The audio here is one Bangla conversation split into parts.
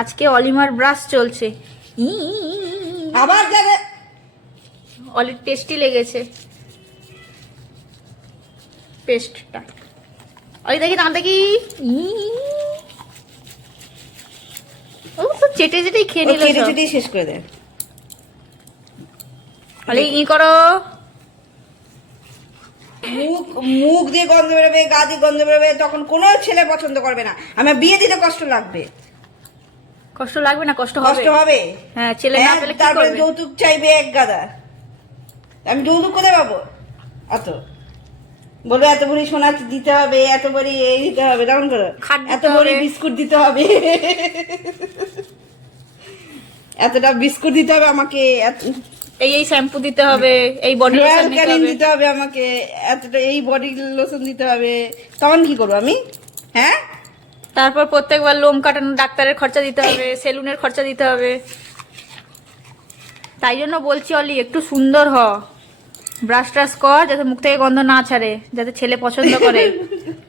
আজকে অলিমার ব্রাশ চলছে। আবার যাবে। অলির টেস্টি লেগেছে পেস্টটা। অলি দেখি দাঁত দেখি। ও তো চেটে চেটেই খেয়ে নিল। চেটে চেটেই শেষ করে দেয়। অলি করো। মুখ মুখ দিয়ে গন্ধ বেরোবে, গা দিয়ে গন্ধ বেরোবে, তখন কোনো ছেলে পছন্দ করবে না। আমার বিয়ে দিতে কষ্ট লাগবে। কষ্ট লাগবে না? কষ্ট কষ্ট হবে। হ্যাঁ, ছেলে না পেলে কি তারপরে করবে? যৌতুক চাইবে এক গাদা। আমি যৌতুক কোথায় পাবো? অত বলবে এত ভরি সোনা দিতে হবে, এত ভরি এই দিতে হবে, তখন করো এত ভরি বিস্কুট দিতে হবে, এতটা বিস্কুট দিতে হবে আমাকে, এই শ্যাম্পু দিতে হবে, এই বডি লোশন দিতে হবে আমাকে, এতটা এই বডি লোশন দিতে হবে। তখন কি করবো আমি? হ্যাঁ, তারপর প্রত্যেকবার লোম কাটানো ডাক্তারের খরচা দিতে হবে, সেলুনের খরচা দিতে হবে। তাই জন্য বলছি অলি একটু সুন্দর হ, ব্রাশ ট্রাশ কর, যাতে মুখ থেকে গন্ধ না ছাড়ে, যাতে ছেলে পছন্দ করে,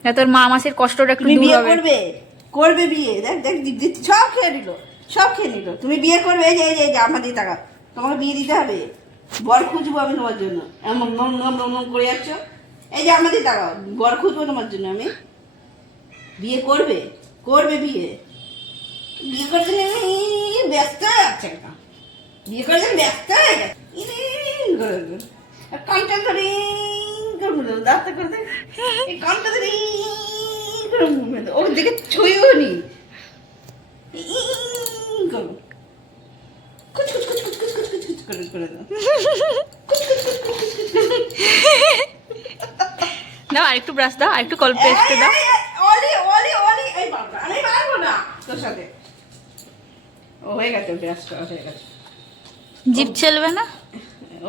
যাতে তোর মা মাসির কষ্টটা একটু দূর হবে। করবে বিয়ে। দেখ দেখ সব খেয়ে নিল, সব খেয়ে নিল। তুমি বিয়ে করবে, এই যে এই যে আমার দিয়ে টাকা, তোমাকে বিয়ে দিতে হবে। বর খুঁজবো আমি তোমার জন্য। এমন নম করে যাচ্ছ। এই যে আমাদের টাকা, বর খুঁজবো তোমার জন্য আমি। বিয়ে করবে, করবে বিয়ে। বিয়ে করতে ব্যস্ত হয়ে যাচ্ছে একদম। বিয়ে করতে ব্যস্ত হয়ে গেছে। কানটা ধরে দাঁড়াতে করে দেখ, এই কানটা ধরে ওর দিকে ছুঁয়েও নি। দাও আরেকটু ব্রাশ দাও, আরেকটু কল পেস্ট দাও। আমি পারবো না তোর সাথে। ও হয়ে গেছে, ব্রাশটা হয়ে গেছে। জিভ ছেলবে না?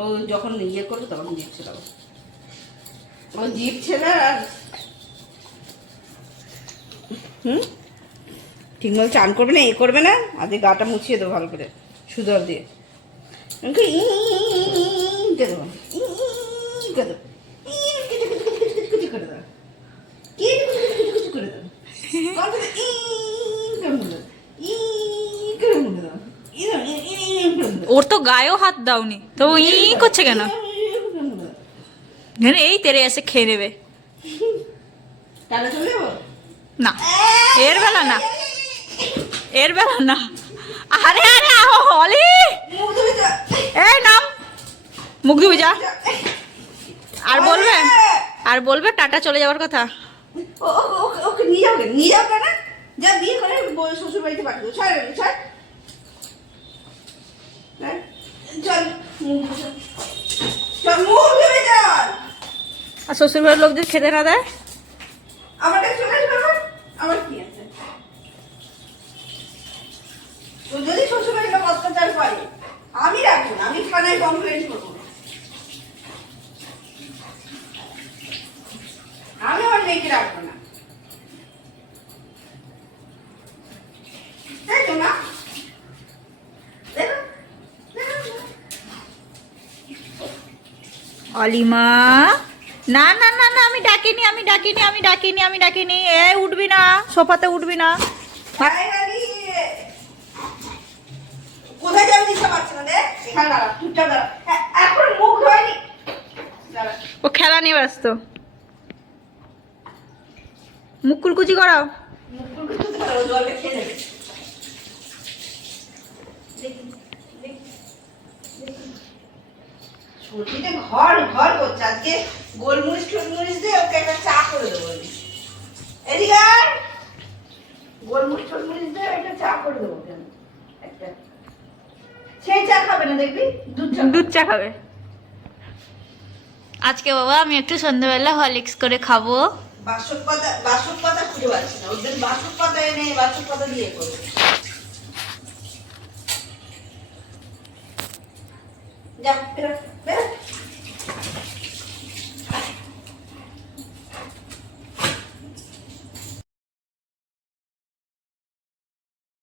ও যখন ইয়ে করবো তখন জিভ ছেলাবো। ও জিভ ছেলে আর ঠিক মতো চান করবে না, এ করবে না। আজকে গাটা মুছিয়ে দেবো ভালো করে সুদল দিয়ে। ওর তো গায়েও হাত দাওনি, তো ই করছে কেন? এই তেরে এসে খেয়ে নেবে না, এর বেলা না, এর বেলা না। আরে আরে অলি, এই নাম, মুখ ধুবি যা। আর বলবে টাটা চলে যাওয়ার কথা। ওকে নিয়ে যাবে না, যা বিয়ে করে শ্বশুর বাড়িতে পাঠিয়ে দেবো। চল মুখ ধুবি চল। আর শ্বশুর বাড়ির লোক যদি খেতে না দেয়, আমার কাছে চলে আসবে। আমার কি আছে? তো যদি শ্বশুর বাড়ির লোক অত্যাচার করে, আমি রাখবো না, আমি থানায় কমপ্লেন করবো। আমি আমার মেয়েকে রাখবো না, তাই তো না? অলিমা না না না না, আমি ডাকিনি, এ উঠবি না, সোফাতে উঠবি না। কোথায় যাবে দিশা পাচ্ছে না। দেখ এখানে দাঁড়া, চুপচাপ দাঁড়া। এখন মুখ ধোয়নি, ও খেলা নিয়ে ব্যস্ত। মুখ কুলকুচি করাও। জলে খেয়ে নেবে। সর্দিতে ঘর ঘর করছে। আজকে গোলমরিচ টোলমরিচ দিয়ে ওকে একটা চা করে দেবো। এদিকে গোলমরিচ টোলমরিচ দিয়ে একটা চা করে দেবো। একটা সেই চা খাবে না, দেখবি দুধ চা খাবে। আজকে বাবা আমি একটু সন্ধ্যাবেলা হরলিক্স করে খাবো। বাসক পাতা খুঁজে পাচ্ছি না। ওদের বাসক পাতা এনে বাসক পাতা দিয়ে করবে। যা বেরো বেরো।